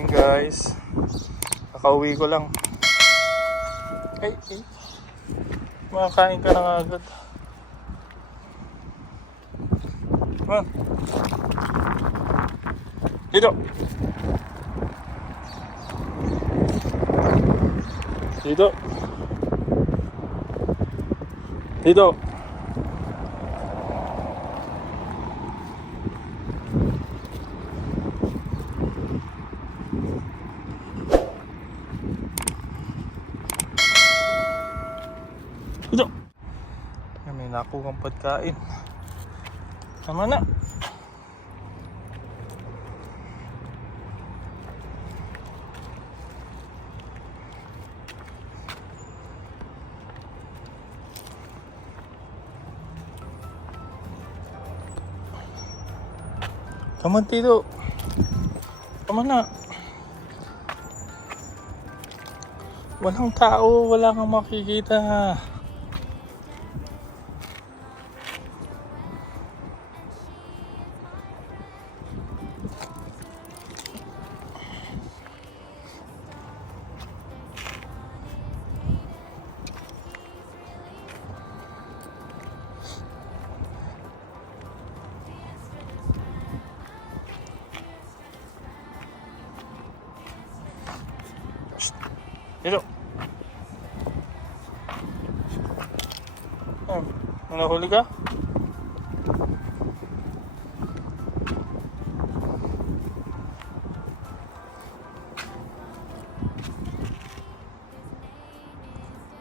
Morning guys. Kakauwi ko lang. Ay. Makakain ka na nga agad. Man. Dito. Dito. Dito. Dito. May nakuha kang pagkain. Tama na. Come on, Tito. Come on na. Walang tao, wala kang makikita. Dito. May nahuli ka?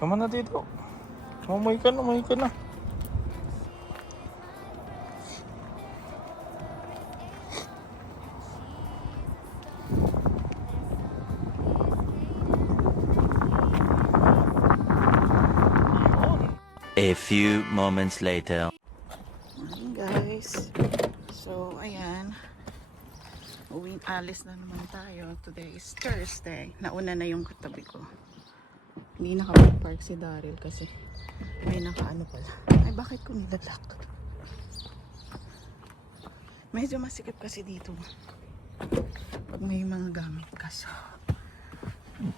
Tama na dito. Umuwi ka na. A few moments later. Morning guys. So ayan. Alis na naman tayo. Today is Thursday. Nauna na yung katabi ko. Hindi nakapag-park si Daryl kasi may nakaano pala. Ay bakit ko nilalak? Medyo masikip kasi dito. Pag may mga gamit ka. So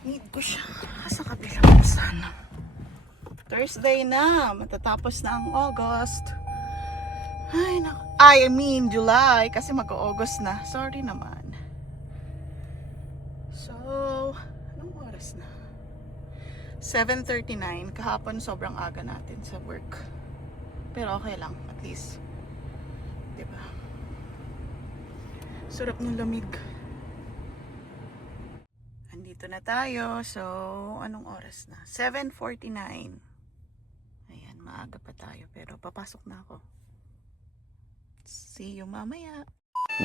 need ko siya sa kabilang sana. Thursday na, matatapos na ang August. I mean July kasi mag-August na. Sorry naman. So, anong oras na? 7:39. Kahapon sobrang aga natin sa work. Pero okay lang, at least. 'Di ba? Sarap ng lamig. Andito na tayo. So, anong oras na? 7:49. Maaga pa tayo pero papasok na ako. See you mamaya.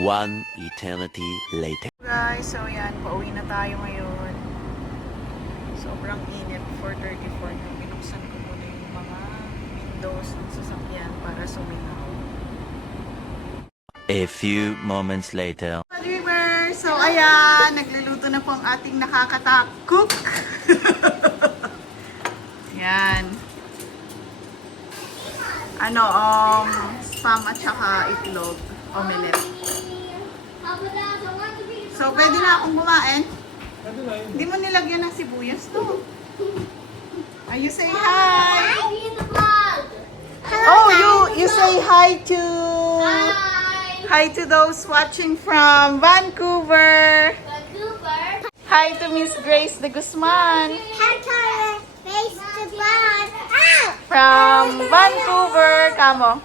One eternity later. Guys, so yan, pauwi na tayo ngayon. Sobrang init, 4:34 na. Binuksan ko muna yung mga windows ng sasakyan para sumingaw. A few moments later. Dreamer! So ayan, nagluluto na po ang ating nakakatakok. Yan. Spam at saka itlog, omelette. So, pwede na akong kumain? Hindi mo nilagyan ng sibuyas to. You say hi! Oh, you say hi to... Hi to those watching from Vancouver. Hi to Miss Grace de Guzman. Hi, Grace de Guzman. From Vancouver, kamo.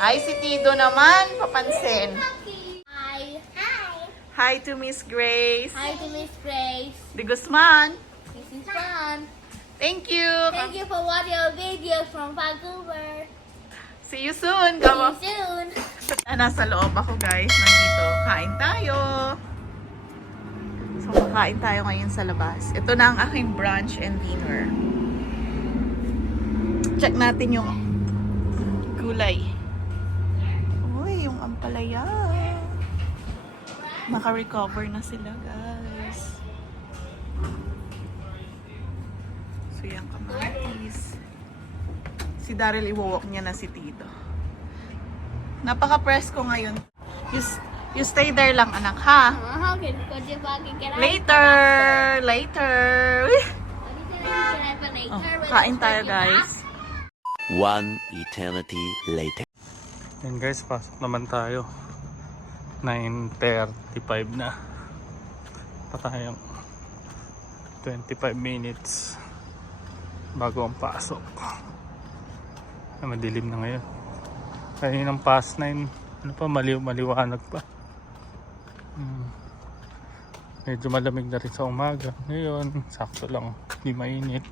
Hi si Tito naman, papansin. Hi. Hi to Miss Grace Hi to Miss Grace. de Guzman. This is fun. Thank you. Thank you for watching our videos from Vancouver. See you soon, See kamo. you soon. Nasa loob ako guys, nandito. Kain tayo. So, makain tayo ngayon sa labas. Ito na ang aking brunch and dinner. Check natin yung gulay. Uy, yung ampalaya. Naka-recover na sila, guys. So, yung kamatis. Si Daryl, iwawalk niya na si Tito. Napaka-press ko ngayon. You stay there lang, anak, ha? Okay, because if I can get out. Later! Later! Uy! Oh, kain tayo, guys. One eternity later. Yan guys, pasok naman tayo. 9:35 na. Pa tayong 25 minutes bago ang pasok. Ay, madilim na ngayon. Kaninang past 9, ano pa, maliwanag pa. Medyo malamig na rin sa umaga. Ngayon, sakto lang, hindi mainit.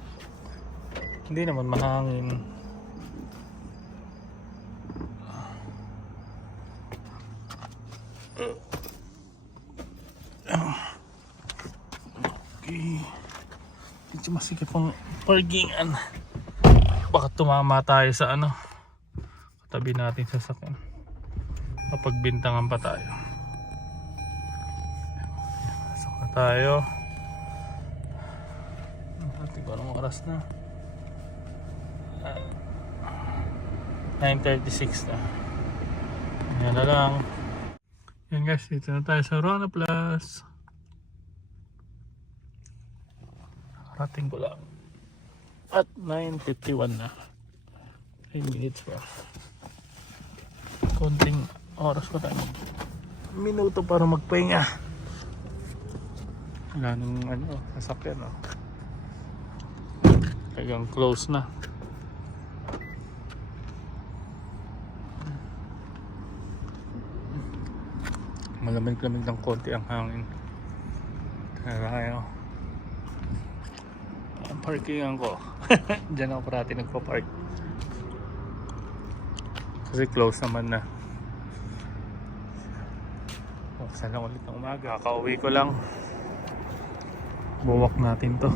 Hindi naman mahangin. Okay. Medyo masikip ang parkingan. Baka tumama tayo sa ano, katabi natin sa sakyan. Mapagbintangan pa tayo. Pasok na tayo. Natin ko anong oras na. 9:36 na. Yan na lang. Yan guys, dito na tayo sa Rona Plus. Rating ko lang. At 9:51 na. 3 minutes pa. Konting oras pa tayo. Minuto para magpahinga. Wala nang ano, sasakyan, no? Talagang close na. Malamig-lamig ng konti ang hangin. Kaya tayo. Ang parkingan ko. Diyan ako parati nagpa-park. Kasi close naman na. Buksan lang ulit ng umaga. Kakauwi ko lang. Buwak natin to.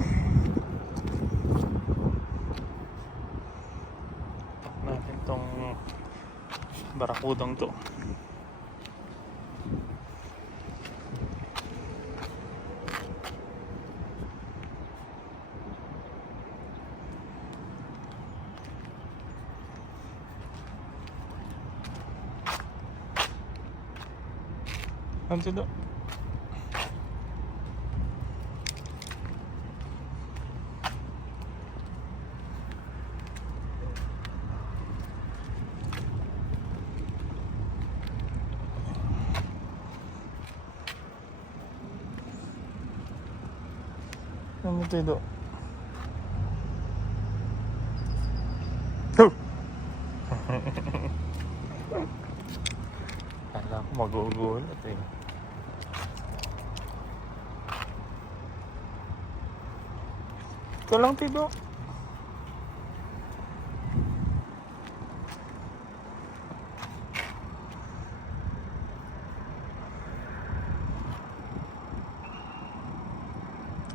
Tok natin tong barakudang to. Ano sila? Ano sila? Kala ko magugulat eh. Ito lang, Tido.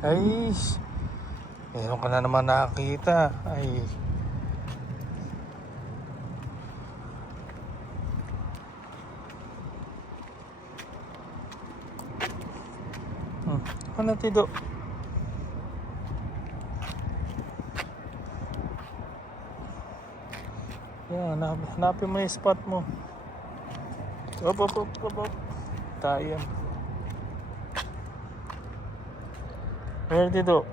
Ay, meron ka na naman nakakita. Ay. Ano, Tido? Yan, hanapin mo yung spot mo. Op. Tayo yan. Meron dito.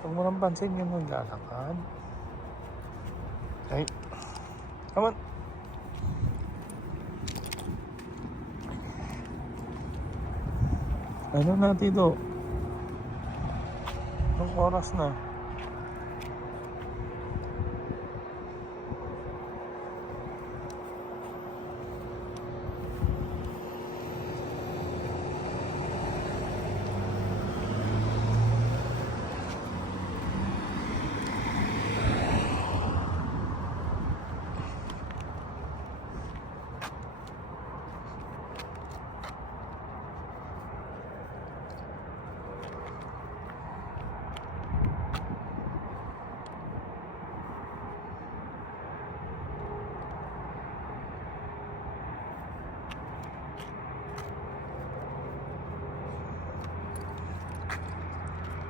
Huwag mo nang pansin yung maglalakad. Ay, come on. Ano na, Tito? Anong oras na?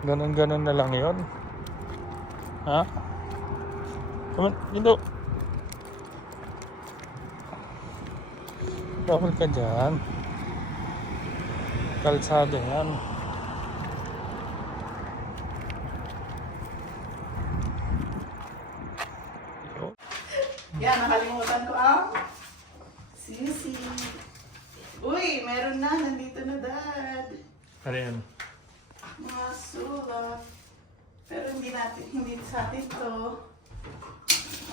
Ganon-ganon na lang yon. Ha? Come on, Indo. Bawal ka dyan. Kalsada yan. Yan, nakalimutan ko ang sisi. Uy, meron na. Nandito na, Dad. Ano yan? Mga sulat. Pero hindi sa atin to.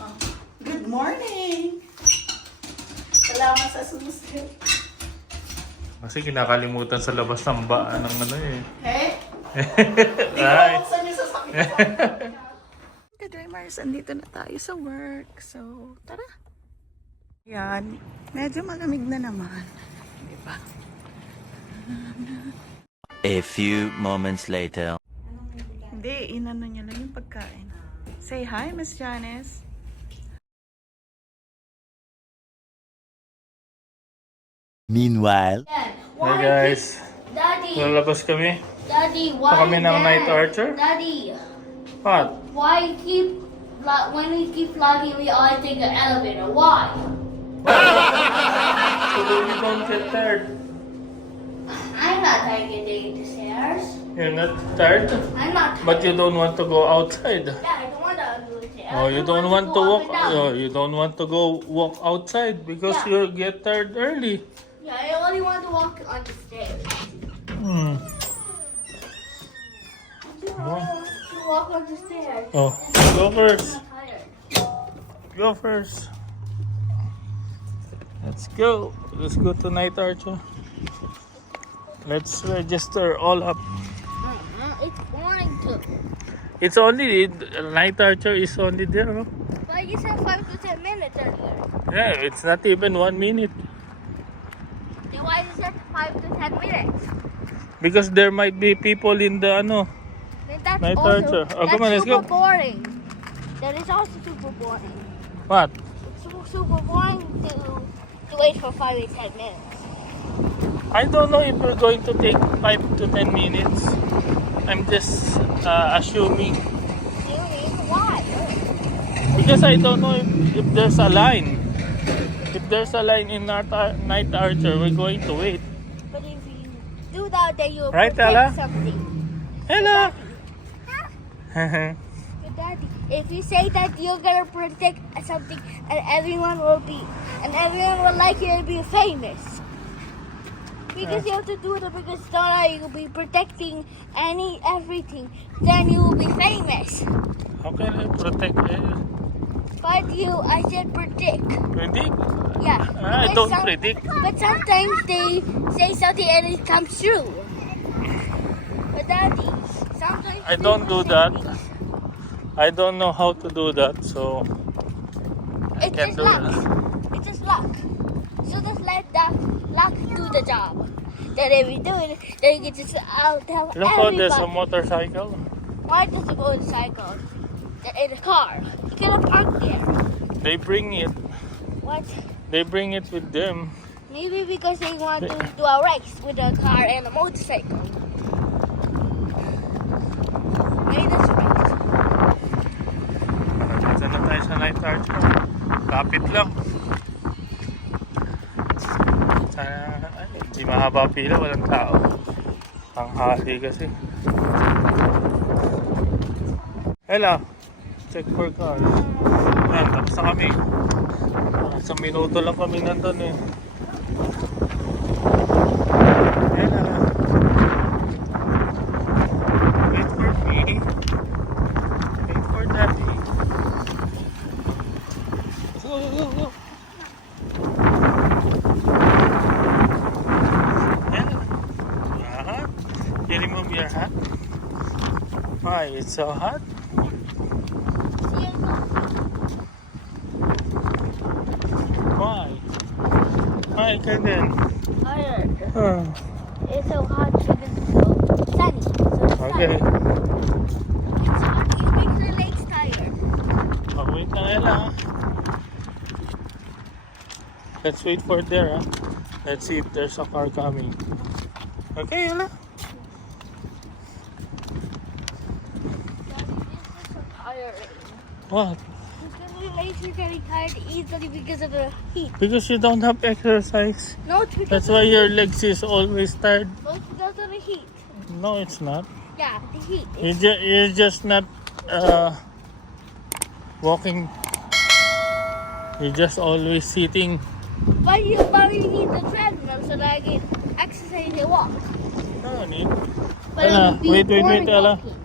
Oh. Good morning! Salamat sa susi. Kasi kinakalimutan sa labas ng baan ng ano eh. Eh? Hindi ko Ay. mabuksan yung sasakyan. Ka-dreamers, andito na tayo sa work. So, tara. Yan. Medyo malamig na naman. Diba? A few moments later. Hindi, inano niya lang yung pagkain. Say hi, Miss Janice. Meanwhile. Hey guys, Daddy, lalabas kami. Daddy, Pa why kami ng Dad? night archer. Daddy, What? why when we keep flying, we always take an elevator? Why? So that you don't get tired. I'm not taking the stairs. You're not tired? I'm not. But you don't want to go outside. Yeah, I don't want to do the stairs. Oh, you don't want to go walk. up and down. Oh, you don't want to go walk outside because Yeah. you'll get tired early. Yeah, I only want to walk on the stairs. Hmm. I want to walk on the stairs. Oh, go first. I'm tired. Go first. Let's go. Let's go to night archer. Let's register all up. It's boring too. It's only night archer is only there. No? But you said 5 to 10 minutes earlier. Yeah, it's not even 1 minute Then why is it 5 to 10 minutes? because there might be people in the ano. Then that's Night also, archer. Oh, that's come on, let's super go. boring. That is also super boring. What? It's super boring to wait for 5 to 10 minutes. I don't know if we're going to take 5 to 10 minutes. I'm just assuming Do you mean why? because I don't know if there's a line. If there's a line in night archer, we're going to wait. But if you do that, then you'll Right, protect Ella? something. Hello. Good daddy. If you say that you're gonna protect something, and everyone will like you and be famous. Because you have to do it because you'll be protecting everything. Then you will be famous. How can I protect it? But I said predict. Predict? Yeah. I Because don't predict. But sometimes they say something and it comes true. But daddy, sometimes I they don't do protect that. me. I don't know how to do that, so It's can't just do luck. it. It's just luck. So just let that luck do the job. Then if you do it, then you get to tell Look, oh, there's a everybody. motorcycle. Why does it go in a cycle? In a car. You cannot park there. They bring it. What? They bring it with them. Maybe because they want to do a race with a car and a motorcycle. Maybe that's right. Dito na tayo sa night archer. Kapit lang. Sana, hindi mahaba pila, walang tao. Tanghali kasi. Hello. Check for cars. Ayan, tapos na kami. Isang minuto lang kami nandun eh. Hello. Wait for me. Wait for daddy. Go, go, go. Hello. Hot? You remove your hat? Why, it's so hot? Why? Why, Kaden? Tired. Oh, It's so hot because it's so sunny. So it's okay. tired. It's hot. You make your legs tired. Oh, wait na Ella. Let's wait for there. Huh? Let's see if there's a car coming. Okay, Ella. tiring. What? Because your legs are getting tired easily because of the heat. Because you don't have exercise. No, it's because That's why your legs is always tired. no, it's because of the heat. No, it's not. Yeah, the heat. You're just not walking. You're just always sitting. But you need the treadmill so that I can exercise and walk. No need. But Ella, it'll be wait, boring Ella. walking.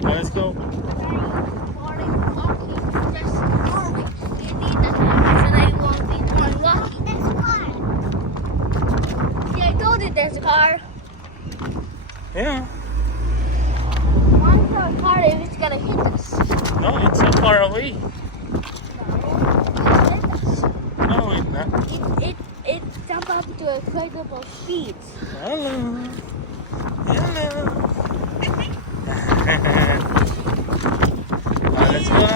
Let's go. Boring walking. Just boring. You need the treadmill so that you won't be boring walking. There's a car. Yeah, I told you there's a car. Yeah. Why is there a car if it's gonna hit us? No, it's so far away. No, it's hit us. No, it's not. It jumped up to incredible speeds. Hello. Hello. Let's go.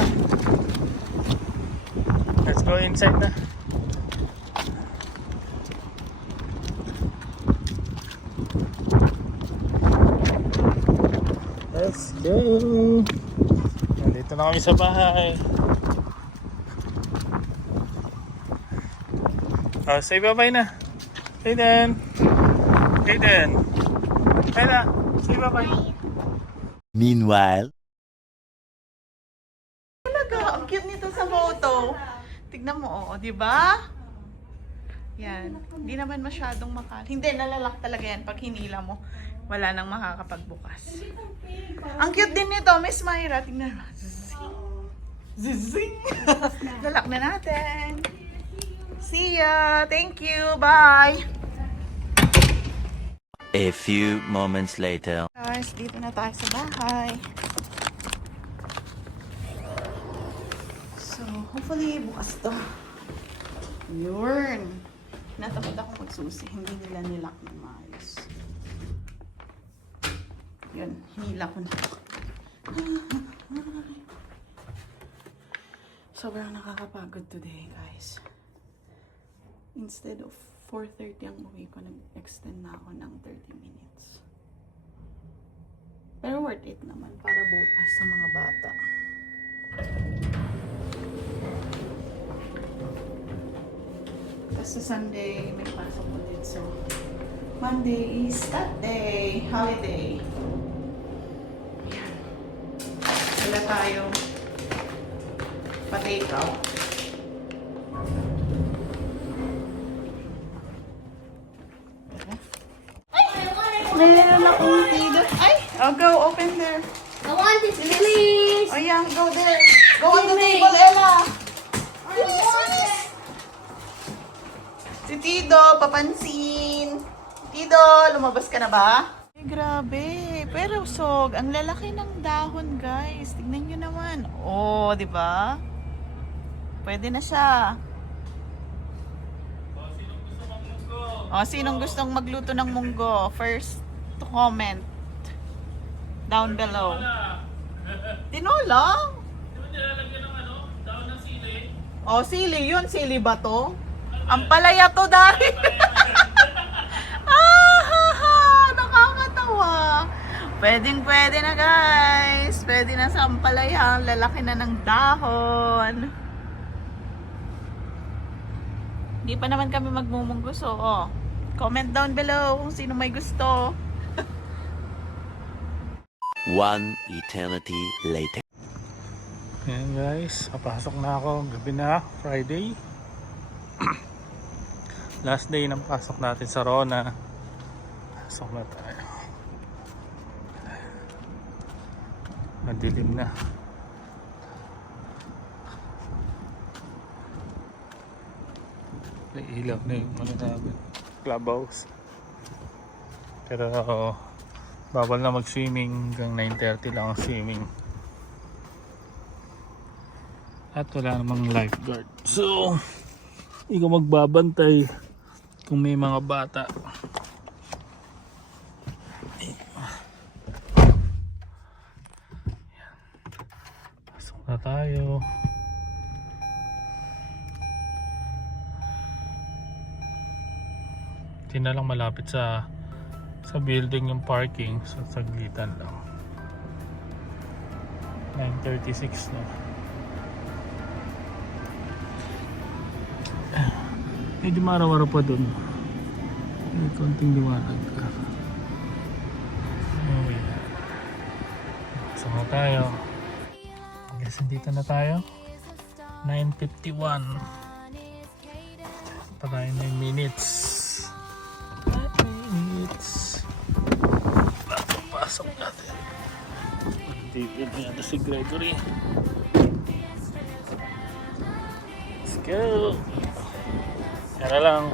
Let's go inside na. Let's go. Nandito na kami sa bahay. Say bye-bye na. Aiden. Aiden. Ella, say bye-bye. Meanwhile, Talaga, ang cute nito sa photo. Tignan mo, di ba? Yan. Hindi naman masyadong Hindi, nalalak talaga yan. Pag hinila mo, wala nang makakapagbukas. Ang cute din nito, Miss Myra. Tignan mo. Zing. Zing. Lalak na natin. See ya. Thank you. Bye. a few moments later. Guys, dito na tayo sa bahay. So, hopefully bukas to. Yun. Natamad ako magsusi. Hindi nila nilak ng maayos. Yun, hinila ko na. Sobrang nakakapagod today, guys. Instead of 4:30 ang uwi ko, nag-extend na ako ng 30 minutes. Pero worth it naman para bukas sa mga bata. Kasi Sunday, may pasok ulit. So, Monday is that day. Holiday. Ayan. Wala tayo pa-take out. Meron akong tito. Ay! Oh, go. Open there. I want this, please. Oh, yeah. Go there. Go on the table, Ella. Si Tido, papansin. Tido, lumabas ka na ba? Ay, grabe. Pero sog, ang lalaki ng dahon, guys. Tignan nyo naman. Oh, di ba? Pwede na siya. Oh, sinong gustong magluto ng munggo? First to comment down below. Tinola? Di ba nilalagyan ng daon ng sili? Oh, sili yun. Sili ba to? Ang palaya to dahil. Nakakatawa. Pwede na, guys. Pwede na sa ampalaya. Ang lalaki na ng dahon. Hindi pa naman kami magmumunggo. So, comment down below kung sino may gusto. One eternity later. Ayan guys, papasok na ako. Gabi na, Friday. Last day ng pasok natin sa Rona. Pasok na tayo. Madilim na. May ilaw na yung namin, clubhouse. Pero bawal na mag-swimming. Hanggang 9:30 lang ang swimming. At wala namang lifeguard. So, ikaw magbabantay kung may mga bata. Pasok na tayo. Hindi na lang malapit sa building yung parking. So, saglitan lang. 9:36 na. Medyo maraw-araw pa dun. May konting liwanag. Okay. Sama tayo. Guys, dito na tayo. 9:51. Pa tayo 9 minutes. 9 minutes. Pasok natin. Dito na yata si Gregory. Let's go. Kaya lang,